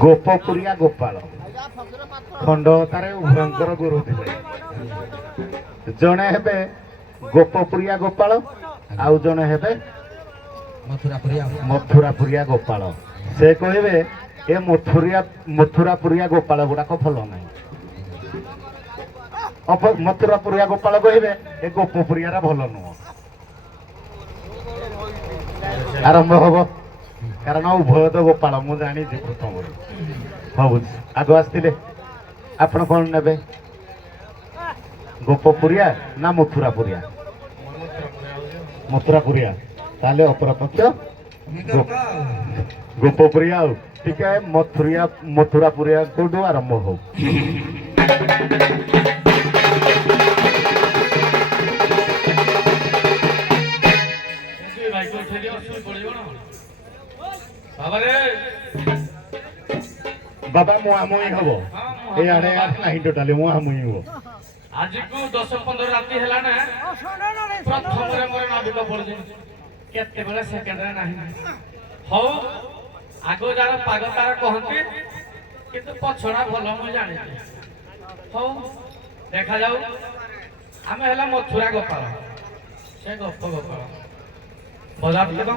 ଗୋପପୁରିଆ ଗୋପାଳ ଖଣ୍ଡତାରେ ଉଭୟଙ୍କର ଗୁରୁ ଥିଲେ। ଜଣେ ହେବେ ଗୋପପୁରିଆ ଗୋପାଳ ଆଉ ଜଣେ ହେବେ ମଥୁରାପୁରିଆ ଗୋପାଳ। ସେ କହିବେ ଏ ମଥୁରାପୁରିଆ ଗୋପାଳ ଗୁଡାକ ଭଲ ନାହିଁ। ମଥୁରାପୁରିଆ ଗୋପାଳ କହିବେ ଏ ଗୋପପୁରିଆର ଭଲ ନୁହଁ। ଆରମ୍ଭ ହବ କାରଣ ଉଭୟ ତ ଗୋପାଳ ମୁଁ ଜାଣିଛି ପ୍ରଥମରୁ। ଭାବୁଛି ଆଗ ଆସିଥିଲେ ଆପଣ କଣ ନେବେ ଗୋପପୁରିଆ ନା ମଥୁରାପୁରିଆ? ମଥୁରାପୁରିଆ। ତାହେଲେ ଅପରପକ୍ଷ ଗୋପପୁରିଆ। ଆଉ ଟିକେ ମଥୁରାପୁରିଆ କୋଉଠୁ ଆରମ୍ଭ ହଉ। बाबा मुहामुही हब एआडे नहीं टोटाली मुहामुही हब आज को 10-15 राति हैला ना प्रथम रे मोर नाबिक पड़जे केते बेले सेकेंड रे नाही हो आगो जार पाग तार कहंती किंतु पछड़ा भलो मु जानि हो देखा जाऊ आमे हैला मथुरा गोपाल से गप गोपाल बजा दिले तो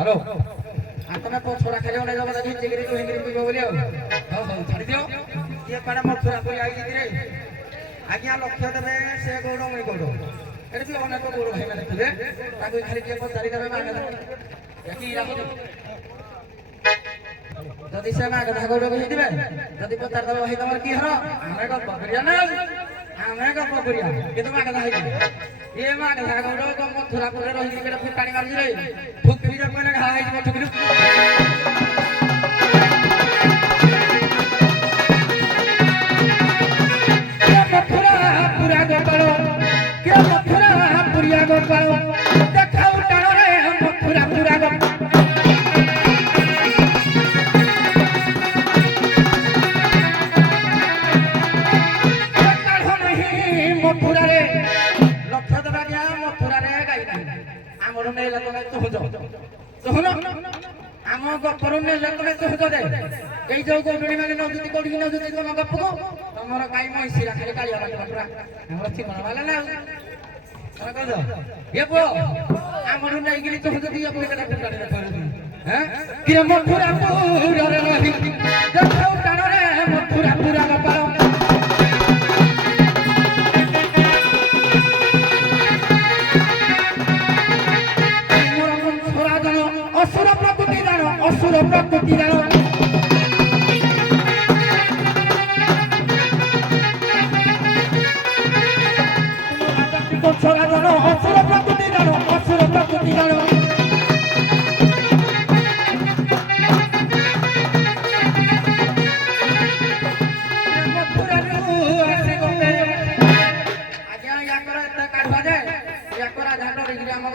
हेलो आतमे पछोरा खाली ओने जब देखि चिगरी को हिंगरी पिबो बोलियो हो हो छाड़ी दियो ये पाडा मथुरा कोई आई दिरे आज्ञा लक्ष्य देबे से गोडो मई गोडो एठी भी अनेक गोडो भाई माने थिबे ताको खाली के पचारि देबे मागे एकी राखो जदि से मागे धा गोडो कहि दिबे जदि पचार देबे भाई तमर की हरो आमे गप करिया ना आमे गप करिया केतो मागे धा हिबे ये मागे धा गोडो को मथुरा पुरे रहि के फिर पानी मारि रे ठुकरी जब मैंने घा है इसमें ठुकरी क्या मथुरा पुरिया गोपाल देखाऊ टाणो रे मथुरा पुरा गोपाल मथुरा रे लक्ष्य देवा गया मथुरा रे गाई नहीं आमर ने लगे तो हो जाओ आम गपर ने लगे तो हो दे कई जो गोबिणी माने नजुति कोडी नजुति तुम गप को तमर गाई महिषी राखले कालिया लागला पूरा हमर चिकन वाला ना तोरा कह दो ये पो आमर ने गिरी तो हो जदी अपने कटा कटा कर हैं कि मथुरा पूरा रे रही देखाऊ टाणो रे मथुरा पूरा गोपाल असुर प्रकृति जानो छोरा जानो ଜାଣୁ ଅସୁର ପ୍ରକୃତି ଜାଣୁ ଅସୁର ପ୍ରକୃତି ଜାଣୁ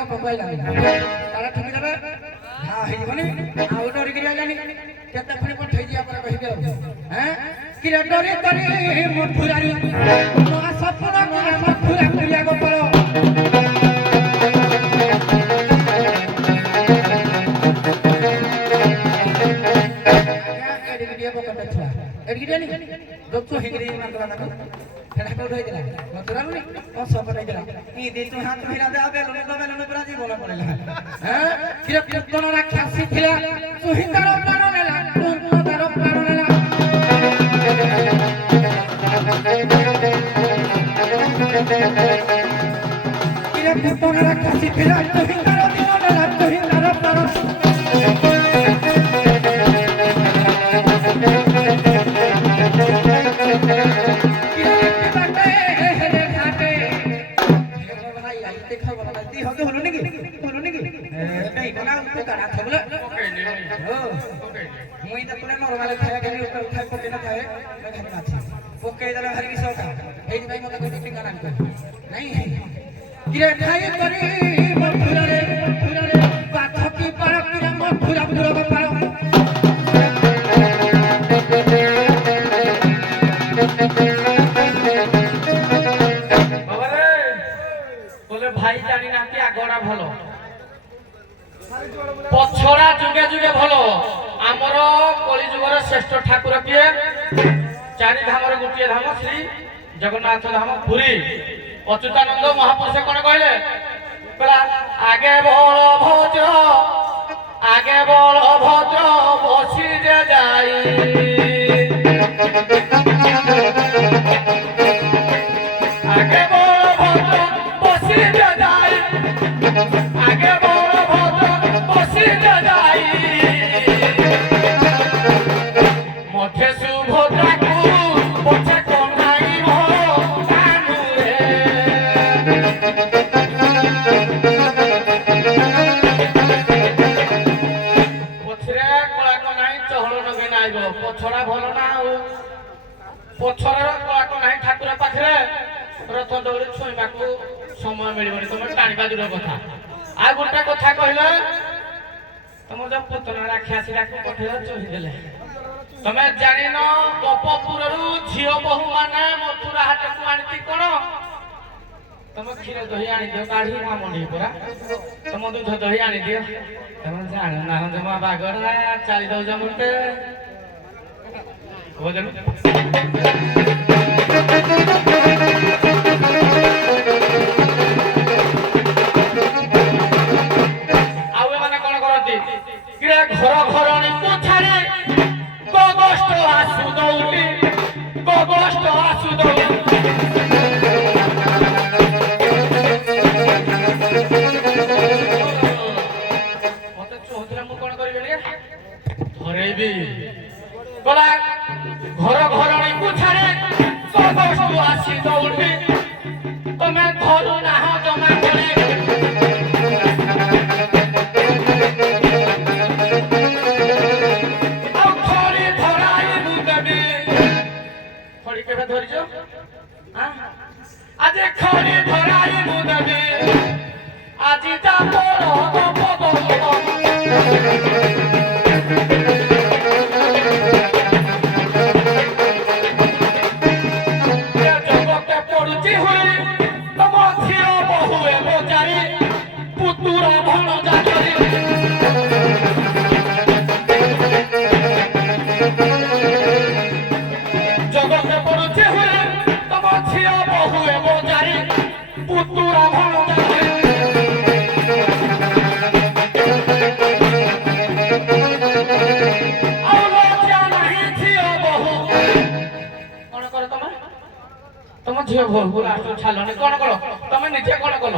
ପକାଇଲା ତାର ଠିକ ଦେବେ ହଁ ହେଇଯିବନି ଆଉ ଡରିକିରି ଆଇଲାନି କେତେ ପୁଣି ପଠେଇ ଯିବା ପରେ କହିକି ଆଉ କିରେ ଡରି କରି ମଥୁରାରୁ ନୂଆ ସପନ କରେ ମଥୁରା ପ୍ରିୟା ଗୋପାଳ ଏଡ଼ିକି ଟିକେ ପକେଟ ଛୁଆ ଏଡ଼ିକି ଟିକେ ଯୋଉ ତୁ ହିଙ୍ଗରି ମାରଲା ତାକୁ ହେଟା କୋଉଠି ହେଇଥିଲା ମଥୁରାରୁ କଣ ସପଟ ହେଇଥିଲା ଇ ଦି ତୁ ହାତ ହିରା ଦେ ଆବେ ବେଲୁନ ପୁରା ଜୀବନ ପଳେଇଲା କିରେ କୀର୍ତ୍ତନ ରାକ୍ଷାସୀ ଥିଲା ତୁ ହିତାର ପ୍ରାଣ ନେଲା ତୁ ତାର ପ୍ରାଣ ନେଲା କିରେ କୀର୍ତ୍ତନ ରାକ୍ଷାସୀ ଥିଲା ତୁ ହିତାର ଦିନ ନେଲା ତୁ ହିତାର ପ୍ରାଣ ପକେଇଦେଲେ ଭାରି ବିଷ ଏଇଥିପାଇଁ ମତେ କହିଛି ଟିଙ୍କା ନାଇଁ କିରେ ଖାଇ କରି ମଥୁରାରେ ପାଠ କି ପାଳ କିରେ ମଥୁରା ପୁର ପାଳ বলে ভাই জানি নাকি আগড়া ভালো পছড়া যুগে যুগে ভালো আমার কলি যুগর শ্রেষ্ঠ ঠাকুর কিয়ে চারি ধামর গোটিয়ে ধাম শ্রী জগন্নাথ ধাম পুরী অচ্যুতানন্দ মহাপুরুষ কোন কহিলে আগে বলভদ্র আগে বলভদ্র বসি যে যাই আগে বলভদ্র বসি যে যাই আগে বলভদ্র বসি যে যাই মধ্যে সুভদ্রাকু পছে কন্যাইব কানুরে পছরে কলা কনাই চহল নগে নাইব পছরা ভাল না ଆଉ পছরা কলা কনাই ঠাকুর পাখরে রথ দৌড়ি ছুঁইବାକୁ ସମୟ ମିଳିବନି ତମେ ଟାଣିବା ଦୂର କଥା ଆଉ ଗୋଟେ କଥା କହିଲେ ତମର ଯୋଉ ପୁତନା ରାକ୍ଷାସୀ ତାକୁ ପଠେଇଲ ଚୋରି ଦେଲେ ତମେ ଜାଣିନ ଗୋପପୁରରୁ ଝିଅ ବୋହୂ ମାନେ ମଥୁରା ହାଟକୁ ଆଣିଛି କଣ ତମ କ୍ଷୀର ଦହି ଆଣିଦିଅ କାଢି ମଣ୍ଡି ପରା ତମ ଦୁଧ ଦହି ଆଣିଦିଅ ତମେ ଜାଣୁନା ଜମା ବାଗଡା ଚାଲି ଦଉଛ ମୁଟେ ବୁଝିଲୁ ଆଉ ଏମାନେ କଣ କରନ୍ତି କିରେ ଘର ଘରଣୀ ଛାଡି ଗଗଷ୍ଟ ଆସୁ ଦଉଲି ଗଗଷ୍ଟ ଆସୁ ଦଉଲି ମତେ ଚୌଧୁରୀ ମୁଁ କଣ କରିବି ଧରେଇବି ଗଲା ଘର ଘରଣୀକୁ ଛାଡି ଗଗଷ୍ଟ ଆସି ଦଉଲି ତମେ ଧରୁ ନାହ ଜମା କରି ধরিছ আজ খড়ি ধরাই মুদবে আজি যা বড় জগতে পড়ুছি হুই তম ঝিও বহুয়ে বজারি পুতুর ভণ জাগরি জগতে পড়ুছি হুই তম ঝিও বহুয়ে বজারি পুতুর ভণ জাগরি तम झील बहु लास्ट छाल कौन कल तुम निजे कौन कल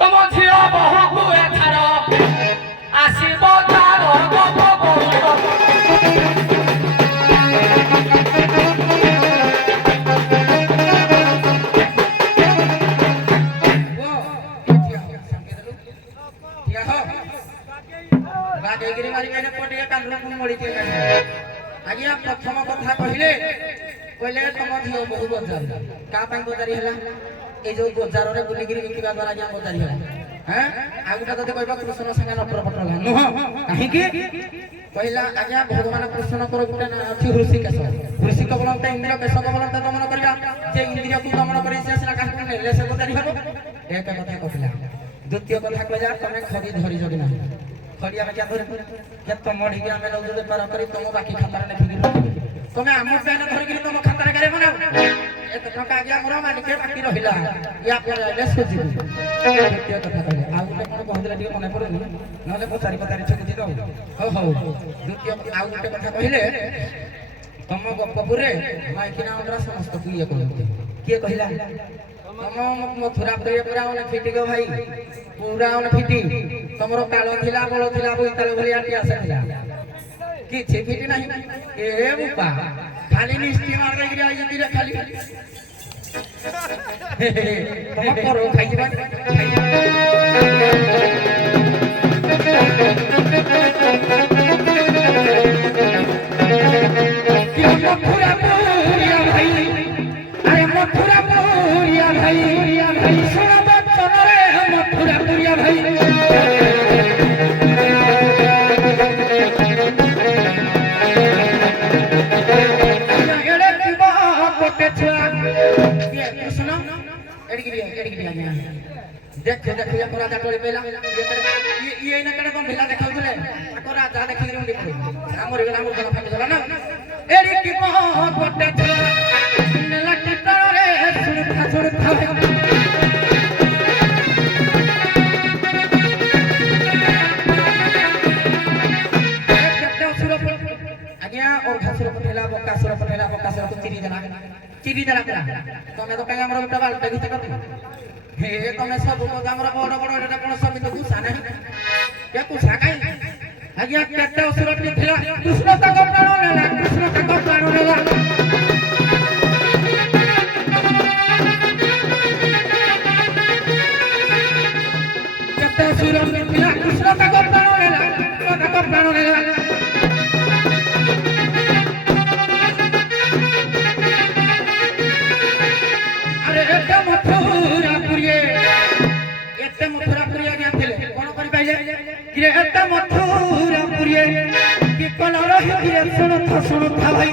तुम झील बहु एथार ଦେଇକିରି ମାରିବେ ନା ଟିକେ କାନ୍ଦୁକୁ ମଳିକି ଆଜ୍ଞା ପ୍ରଥମ କଥା କହିଲେ ତମ ଝିଅ ବହୁ ବଜାର କା ପାଇଁ ବଜାରି ହେଲା এই যে বজারে বুলিগিরি বিকিবা দ্বারা আজ্ঞা বজারি হলা হ্যাঁ আর গোটা যদি কইবা কৃষ্ণ সাঙ্গে নটর পটর হলা নুহ কাহিকি কইলা আজ্ঞা ভগবান কৃষ্ণଙ୍କର ଗୋଟେ ଅଛି ହୃଷିକେଶ ହୃଷିକ ବଳନ୍ତା ଇନ୍ଦ୍ର କେଶକ ବଳନ୍ତା ଦମନ କରିବା ଯେ ଇନ୍ଦ୍ରିୟକୁ ଦମନ କରି ସେ ଆସିଲା କାହାକୁ ନେଲେ ସେ ବଜାରି ହବ ଏକ କଥା କହିଲା ଦ୍ୱିତୀୟ କଥା କହିଲା ତମେ ଖଡ଼ି ଧରିଛ କି ନାହିଁ ଖଡ଼ି ଆମେ କିଆ ଧରି କେ ତମ ଢିକି ଆମେ ନଉଛୁ ବେପାର କରି ତମ ବାକି ଖାତାରେ ଲେଖିକି ରଖିବି ତମେ ଆମ ପ୍ୟାନ ଧରିକିରି ତମ ଖାତାରେ ଗାରେ ବନାଉ ଏତେ ଟଙ୍କା ଆଜ୍ଞା ମୋର ମାଲିକେ ବାକି ରହିଲା ୟା ପରେ ଆଇଲେ ସୁଝିବୁ ଦ୍ୱିତୀୟ କଥା କହିଲେ ଆଉ ଗୋଟେ କଣ କହୁଥିଲେ ଟିକେ ମନେ ପଡୁନି ନହେଲେ ପଚାରି ଛୁଟି ଦଉ ହଉ ହଉ ଦ୍ୱିତୀୟ ଆଉ ଗୋଟେ କଥା କହିଲେ ତମ ଗପପୁରେ ମାଇକିନା ଅଣ୍ଡରା ସମସ୍ତଙ୍କୁ ଇଏ କରନ୍ତି କିଏ କହିଲା ତମ ମଥୁରା ପୁରା ଅନେ ଫିଟିଗ ଭାଇ ପୁରା ଅନେ ଫିଟି ତମର କାଳ ଥିଲା ବଳ ଥିଲା ବୋଇତାଳ ଭଳିଆ ଟିଆସ ଥିଲା କିଛି ଫିଟି ନାହିଁ ଏ ବୁପା ଖାଲି ନିଷ୍ଠି ମାର ଦେଇକିରି ଆଇଯିରେ ଖାଲି ତମ କର ଖାଇଯିବା মথুরা পুরিয়া ভাই আরে মথুরা পুরিয়া ভাই শোনাব চনরে মথুরা পুরিয়া ভাই देखो या राजा टोली पेला ये ना कड़े कौन भिला देखाउले आको राजा देखिरि उंडी पड़ी हमर गला हमर गला फाटि गला ना एड़ी की मोह कोटे छला नेला टिटरो रे सुरथा आज्ञा और घासुर पठेला बकासुर तो चिरी देला तमे तो काई हमर बेटा बालटा घिते कर हे तमे सब को हमरा बड़ बड़ एटा कोन सब तो गुसा नहीं के गुसा काई आज्ञा केते असुर थिला कृष्ण तक प्राण नेला केते असुर थिला कृष्ण तक प्राण नेला मथुरापुरी आज्ञा थिले कोन करि पाइले कि एटा मथुरापुरी कि कोन रहि कि सुन था भाई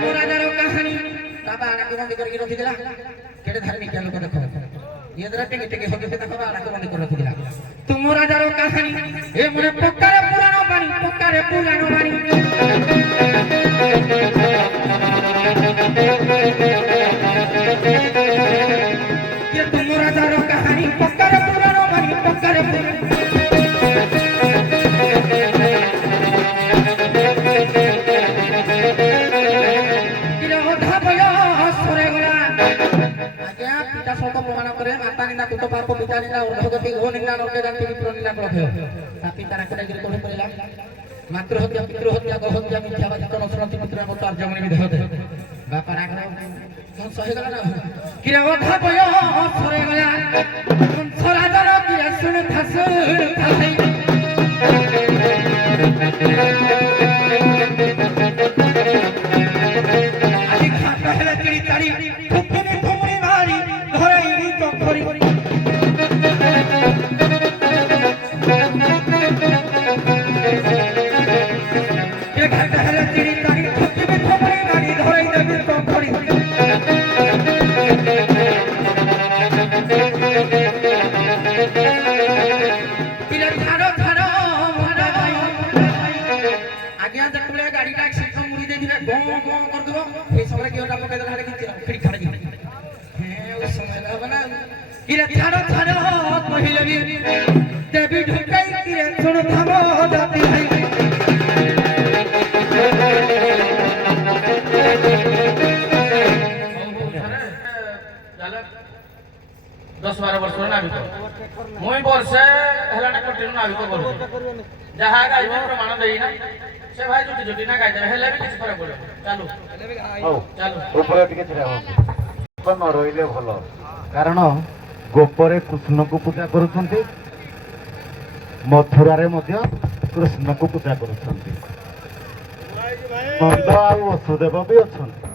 मोरादार कहानी बाबा आना को बंद करके रखि दिला केडे धार्मिक लोक देखो ये दरा टेके टेके होके से देखो आना को बंद कर रखि दिला तुम मोरादार कहानी ए मोरे पक्कारे पुराण बाणी ये तुम राजार कहानी पक्कर पुरानो बनी पक्कर पिता सत प्रमाण करे माता निंदा कुत पाप पिता निंदा अर्धगति गो निंदा नरके जाति विप्र निंदा कलखे पिता राखले गिरि कोन पड़िला मातृ हत्या पितृ हत्या गो हत्या मिथ्यावादी कनसनति पुत्र अवतार जमनि विधत बापा राखले कोन सहे गला ना कि अधा बय सरे गला सरादर कि सुन थाई आदि खा पहले चिड़ी चाड़ी फुकनी फुमरी मारी धरई चोखरी ये खा पहले चिड़ी चाड़ी फुकनी फुमरी मारी धरई देबी चोखरी आज्ञा जटले गाड़ी का एक्सीडेंट मुड़ी दे दिले गो गो कर दबो ए समय के ओटा पके दला रे खिच खिड़ी खड़ गई हे उस समय ना बना इरे छाड़ो पहिले भी देवी ढुकाई किरे सुन थामो जाती है दस 12 वर्ष नाविक मुई वर्षे हेलाने कंटिन्यू नाविक करू जहा गाइब प्रमाण देइना से भाई जुटी ना गाइब हेले भी किछ फरक पड़े चालू ऊपर टिके छरा हो पण रोइले भलो କାରଣ ଗୋପରେ କୃଷ୍ଣକୁ ପୂଜା କରୁଛନ୍ତି, ମଥୁରାରେ ମଧ୍ୟ କୃଷ୍ଣକୁ ପୂଜା କରୁଛନ୍ତି, ନନ୍ଦ ଆଉ ବସୁଦେବ ବି ଅଛନ୍ତି।